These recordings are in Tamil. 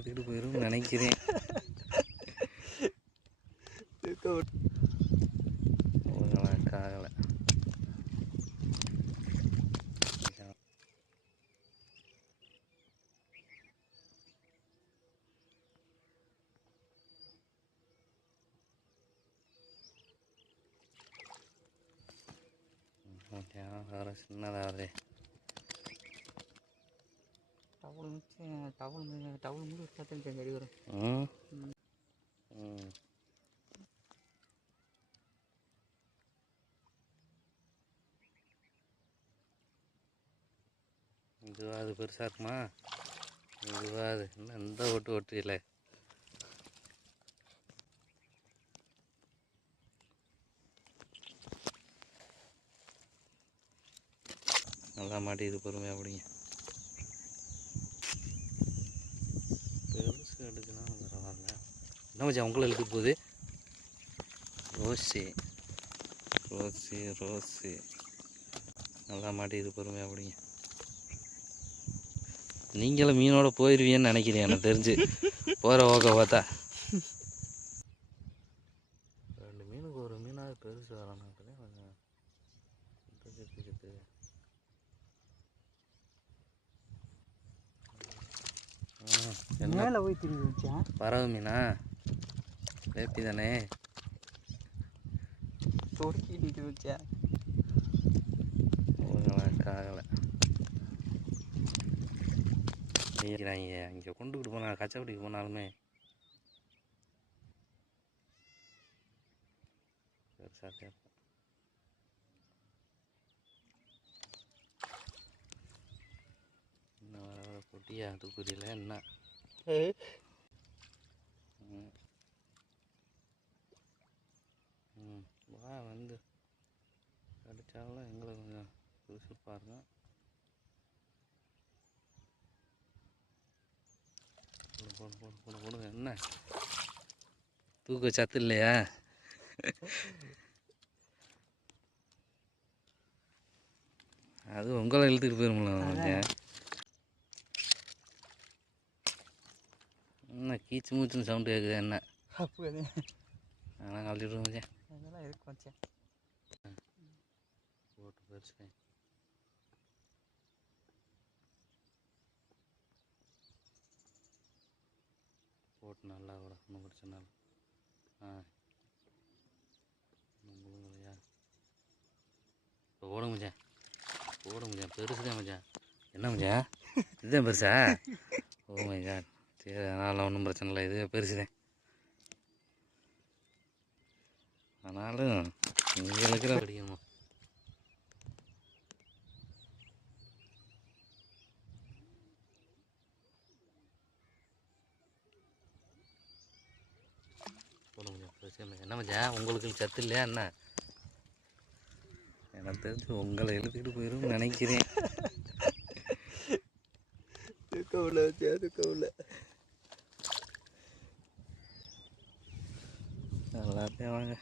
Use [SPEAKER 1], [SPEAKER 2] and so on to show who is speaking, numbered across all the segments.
[SPEAKER 1] இழுத்துக்கிட்டு போயிரும் நினைக்கிறேன். காகலை வேறு சின்னதாக வருது
[SPEAKER 2] டவுல் மிச்சு டவுல் டவுல் முடி வச்சாத்தான் சரி வரும்.
[SPEAKER 1] ம். இதுவா அது பெருசாக இருக்குமா? இதுவா அது இன்னும் இந்த ஓட்டு ஓட்டு இல்லை நல்லா மாட்டிது பொறுமையாக அப்படிங்க பெருசு எடுக்குன்னா பரவாயில்ல என்ன மச்சான் உங்களை இழுத்துட்டு போகுது. ரோஸு. Rose Rose. நல்லா மாட்டிது பொறுமையாக அப்படிங்க நீங்களும் மீனோட போயிடுவீங்கன்னு நினைக்கிறேன் எனக்கு தெரிஞ்சு. போகிற ஓக்க பார்த்தா. ரெண்டு மீனுக்கு ஒரு மீனாக பெருசு வரணும் கொஞ்சம்
[SPEAKER 2] மேலே போய் திரும்பி வச்சேன்.
[SPEAKER 1] பறவை மீனா? வேப்பி தானே
[SPEAKER 2] தொடுக்கிட்டு வச்சேன்
[SPEAKER 1] ஆகலை நீங்கிறாங்க இங்கே கொண்டுக்கிட்டு போனா கச்சப்படிக்கு போனாலுமே பெருசாக இருக்கும் இன்னும் வர வர குட்டியா தூக்குறியில என்ன ம். ம் வா வந்து அடித்தாலும் எங்களை கொஞ்சம் சுறுசுறுப்பாக இருக்கும் போடு போடு போடு போடு போடுங்க என்ன? தூக்க சத்து இல்லையா? அது உங்களை இழுத்துட்டு போயிருங்களா கொஞ்சம். என்ன கீச்சு மூச்சுன்னு சவுண்டு கேட்குது என்ன? ஆனால் கழட்டிட்டு கொஞ்சம்.
[SPEAKER 2] அதெல்லாம் இருக்கு வச்சேன்.
[SPEAKER 1] போட்டு பெருசு போட்டு நல்லா பிரச்சனை இல்லை ஆ. ஒன்றும் முழுங்கலையா இப்போ ஓடுங்க மச்சான். ஓடுங்க மச்சான். பெருசு தான் மச்சான். என்ன மச்சான்? இதுதான் பெருசா? ஓ மை காட் சரி அதனால் ஒன்றும் பிரச்சனை இல்லை. இது பெருசு தான் ஆனாலும் இங்கே இருக்கிற இல்லை. என்ன மச்சான் உங்களுக்கு சத்து இல்லையா என்ன? எனக்கு தெரிஞ்சு உங்களை இழுத்துக்கிட்டு போயிரும் நினைக்கிறேன்.
[SPEAKER 2] வச்சேன் தூக்கமில்ல
[SPEAKER 1] எல்லாத்தையும் வாங்க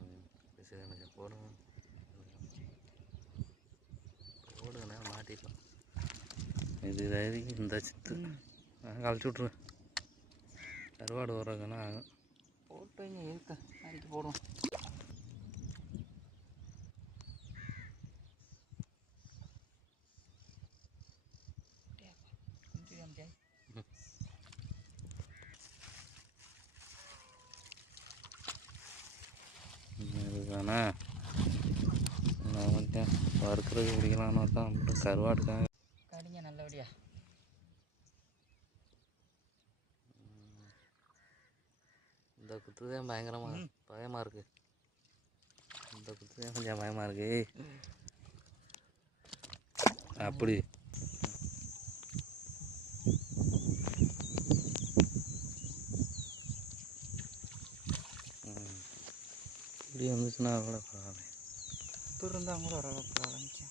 [SPEAKER 1] ம், சரி மச்சான் போடுங்க போடுங்கண்ணா மாட்டிக்கலாம் இது இதாகி இந்த சித்து நான் கழிச்சு விட்ருவேன் கருவாடு வர்றதுன்னா ஆகும்
[SPEAKER 2] போட்டு வைங்க இருக்க நாளைக்கு போடுவோம்.
[SPEAKER 1] இதுதானே நான் வந்து வறுக்கிறதுக்கு பிடிக்கலான்னு தான் மட்டும் கருவாடுக்காக
[SPEAKER 2] கடிங்க நல்லபடியா
[SPEAKER 1] இந்த குத்து தான் பயங்கரமாக பயமாக இருக்கு. இந்த குத்து கொஞ்சம் பயமாக இருக்கு. அப்படி. இப்படி வந்துச்சுன்னா கூட பரவாயில்ல.
[SPEAKER 2] இப்போ இருந்தால் கூட ஓரளவுக்கு ஆரம்பிச்சேன்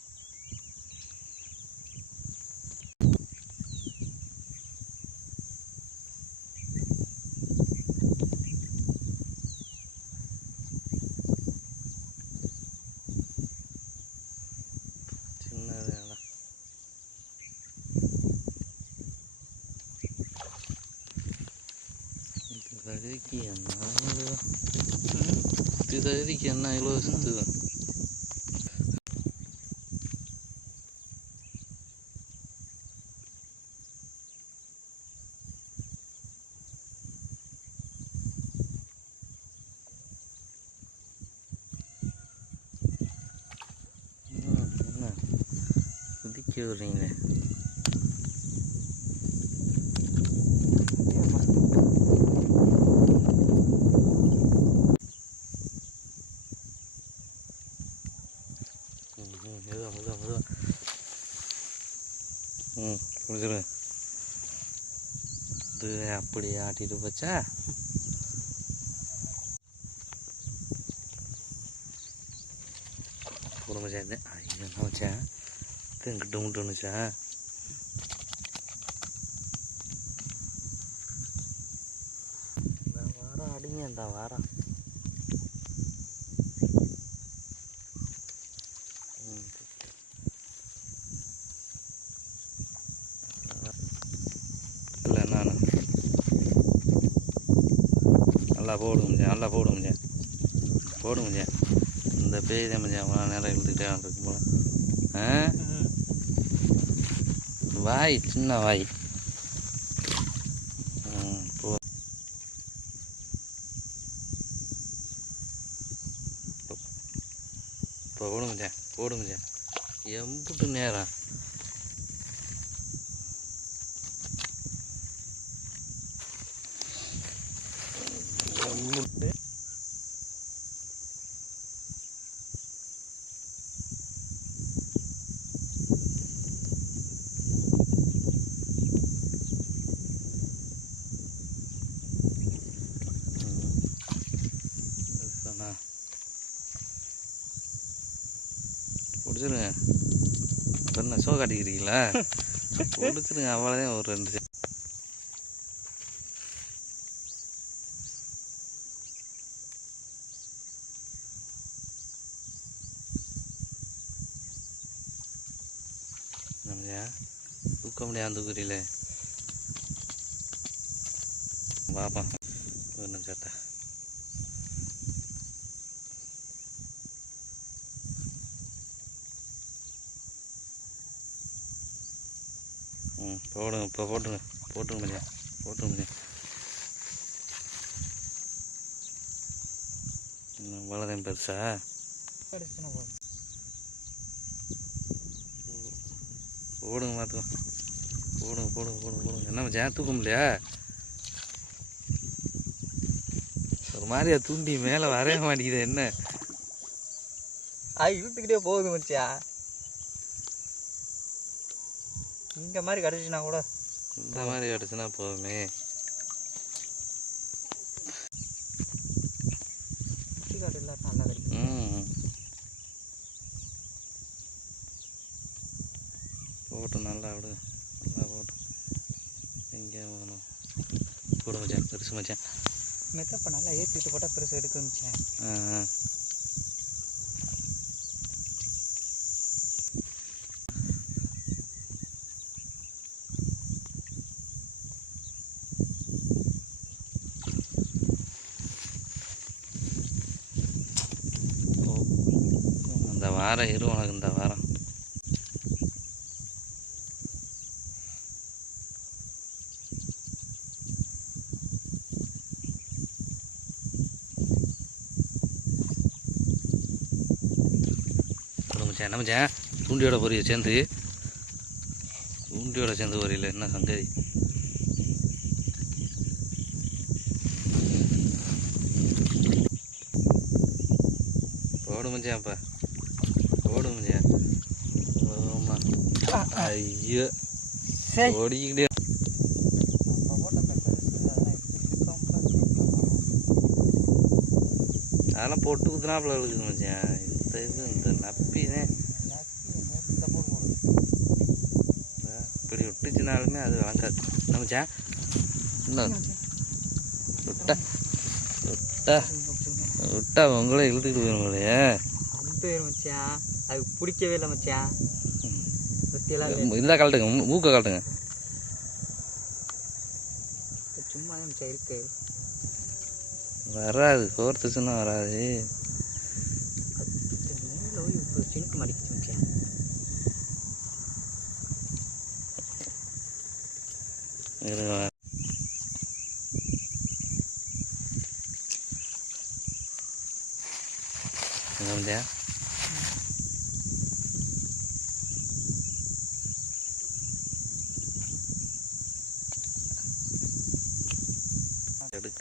[SPEAKER 1] சின்ன வேலை என்ன இழுவ? இது தகுதிக்கு என்ன ம் குடிச்சிரு இது அப்படி ஆட்டிட்டு போச்சா? குடும்ப இது ஐயோ என்ன கிட்ட முட்டு இந்த வாரம் அடிங்க இந்த வாரம். இல்லை நான் நல்லா போடு நல்லா போடு மச்சான் இந்த பேய் தான் மச்சான் நேரம் இழுத்துக்கிட்டே இருக்கும் போல. ஆ? வாய் சின்ன வாய். போ. இப்போ போடு மச்சான் போடு எம்புட்டு நேரம் எம்புட்டு இதுதானா பிடிச்சிருங்க சொன்ன சோ காட்டிக்கிறீங்களா பிடிச்சிருங்க அவ்வளோதான் ஒரு ரெண்டு தூக்க முடியாது அந்த தூக்குறீங்களே பாப்பா ஒன்றும் சட்டை ம் போடுங்க இப்போ போட்டுருங்க போட்டுருங்க மதியா போட்டுருங்க மதியா இன்னும் இவ்வளோதான் பெருசா? போடுங்க மாத்துக்கோ போடுங்க போடுங்க போடுங்க போடுங்க. என்ன மச்சான் தூக்க முடியா ஒரு மாதிரியா தூண்டி மேலே வரவே மாட்டேங்குது என்ன?
[SPEAKER 2] அது இழுத்துக்கிட்டே போகுது மச்சியா இந்த மாதிரி கிடச்சுனா கூட.
[SPEAKER 1] இந்த மாதிரி கிடச்சுன்னா போதுமே.
[SPEAKER 2] காடு இல்லாட்டா நல்லா
[SPEAKER 1] விடு. நல்லா போட்டு. எங்கே போகணும். போட மச்சான் பெருசு மச்சான்.
[SPEAKER 2] மெத்தப்ப நல்லா ஏற்றிட்டு போட்டால் பெருசு எடுக்க மச்சியா
[SPEAKER 1] ஆ ஆ. ஓ. இந்த வாரம் இரு உனக்கு இந்த வாரம். என்ன மச்சான் தூண்டியோட பொரிய சேர்ந்து தூண்டியோட சேர்ந்து பொரியல என்ன சங்கதி போடு மச்சான் ஆமா ஐயோ ஓடிக்கிட்டே அதெல்லாம் பொட்டு குத்துனாப்புல இருக்குது மச்சான் இந்த இது இந்த நப்பினே இப்படி விட்டுச்சுனாலுமே அது வழங்காது என்ன மச்சான் இன்னும் விட்டா விட்டா விட்டா உங்களே இழுத்துக்கிட்டு போயிடும் உங்களையே
[SPEAKER 2] அந்த மச்சான் அது பிடிக்கவே இல்லை மச்சான்
[SPEAKER 1] கழட்டுங்க. மூ- மூக்கை கழட்டுங்க.
[SPEAKER 2] சும்மா இருக்கு.
[SPEAKER 1] வராது. கோர்த்துச்சுன்னா வராது.
[SPEAKER 2] மேலே போய் இப்போ சினுக்கு மடிக்கிச்சு மச்சான்
[SPEAKER 1] இருங்க வரேன். எங்க வந்தியா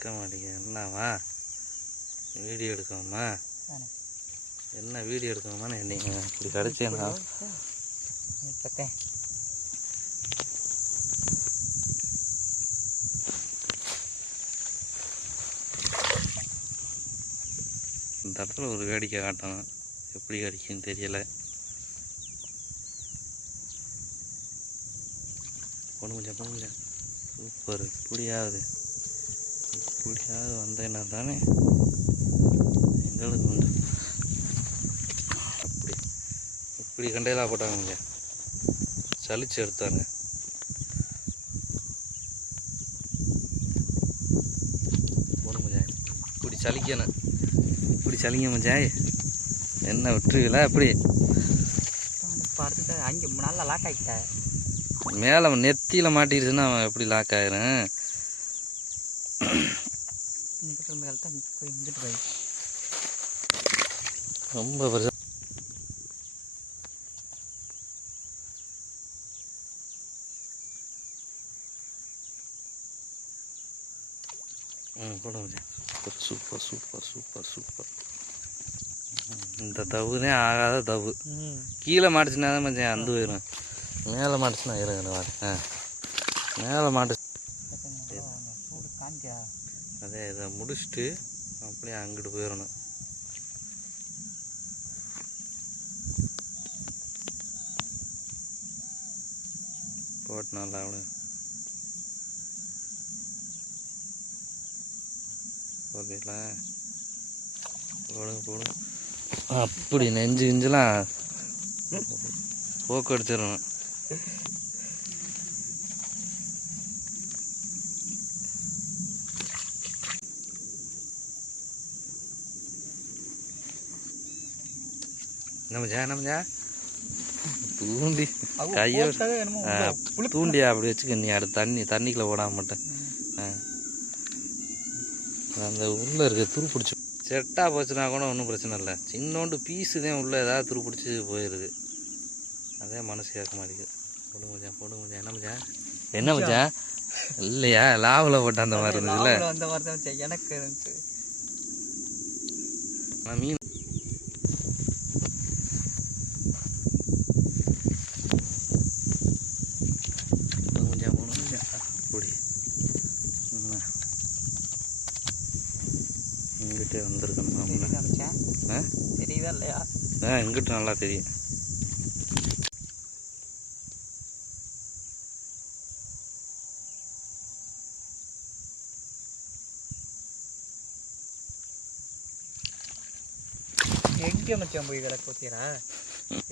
[SPEAKER 1] எடுக்க மாட்டேங்க என்னவா வீடியோ எடுக்கணுமா. என்ன வீடியோ எடுக்கணுமான்னு என்னைங்க இப்படி
[SPEAKER 2] இப்போத்தேன்
[SPEAKER 1] இந்த இடத்துல ஒரு வேடிக்கை காட்டணும். எப்படி கடிக்குன்னு தெரியல. பொண்ணு கொஞ்சம் பொண்ணு கொஞ்சம் சூப்பர். இப்படியாவது வந்தேன்னா தானே எங்களுக்கு உண்டு. அப்படி. இப்படி கண்டையிலா போட்டாங்க சலிச்சு எடுத்தாங்க பொண்ணு கொஞ்சம் இப்படி சலிக்கணும். இப்படி சலிங்க மச்சாய் என்ன விட்டுருவீங்களா எப்படி
[SPEAKER 2] அங்கே நல்லா லாக் ஆகிட்டேன்.
[SPEAKER 1] மேலே நெத்தியில் மாட்டிருச்சுன்னா அவன் எப்படி லாக் ஆயிரும்?
[SPEAKER 2] இருந்த காலத்தை போய் இங்கிட்டு போய்
[SPEAKER 1] ரொம்ப பெருசா ம் கூட சூப்பர் சூப்பர் சூப்பர் சூப்பர் இந்த தவுனே ஆகாத தவு. கீழே மாட்டுச்சுன்னா தான் மச்சான் அந்து போயிடும் மேலே மாட்டுச்சுன்னா இருங்க வாரு ஆ. மேலே மாட்டு இதை முடிச்சுட்டு அப்படியே அங்கிட்டு போயிடணும். போட்டு நல்லா விடு போடுங்க போடுங்க அப்படி நெஞ்சு கிஞ்செல்லாம் போக்கு அடிச்சிடணும் நம்மஜா நம்மஜா தூண்டி கையை தூண்டியா அப்படி வச்சுக்க நீ அடுத்து தண்ணி தண்ணிக்குள்ள ஓடாம மட்டும் ஆ. அந்த உள்ள இருக்க துரு பிடிச்சி செட்டா போச்சுன்னா கூட ஒன்றும் பிரச்சனை இல்லை சின்னோண்டு பீஸு தான் உள்ள ஏதாவது துரு பிடிச்சி போயிடுது அதே மனசு கேட்க மாட்டேங்குது போடுங்க மச்சான் போடுங்க மச்சான் என்ன மச்சான் என்ன மச்சான் இல்லையா லாவில் போட்ட அந்த மாதிரி இருந்துச்சுல்ல
[SPEAKER 2] அந்த மாதிரி தான் எனக்கு இருந்துச்சு
[SPEAKER 1] ஆனால் மீன் கொஞ்சம் போகணும் கொஞ்சம் அப்படி என்ன இங்கிட்டே வந்திருக்கணும் நம்மள
[SPEAKER 2] தெரியுதா மச்சான்
[SPEAKER 1] ஆ
[SPEAKER 2] தெரியுதா அதான்
[SPEAKER 1] ஆ இங்கிட்டு நல்லா தெரியும்.
[SPEAKER 2] எங்கே மச்சான் போய் கிடக்கு போத்தீரா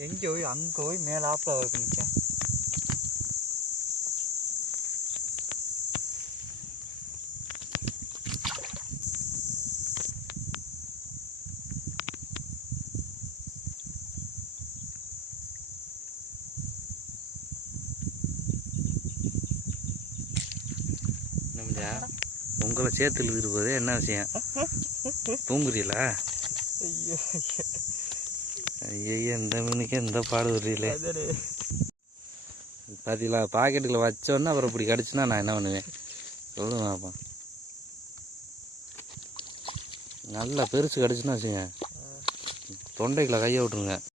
[SPEAKER 2] எங்கே போய் அங்கே போய் மேலே ஆப்பில் இருக்கு மச்சான்
[SPEAKER 1] நம்மஜா உங்களை சேர்த்து இழுத்துட்டு போதே என்ன விஷயம்? தூங்குறீங்களா?
[SPEAKER 2] ஐயோ
[SPEAKER 1] ஐயோ இந்த மீனுக்கே இந்த பாடு வருறீங்களே. பார்த்தீங்களா பாக்கெட்டுக்குள்ள வச்சோன்னே அப்புறம் இப்படி கிடச்சுன்னா நான் என்ன பண்ணுவேன்? சொல்லுங்க அப்பா நல்லா பெருசு கிடச்சுன்னா வச்சுங்க தொண்டைக்குள்ள கையை விட்டுருங்க.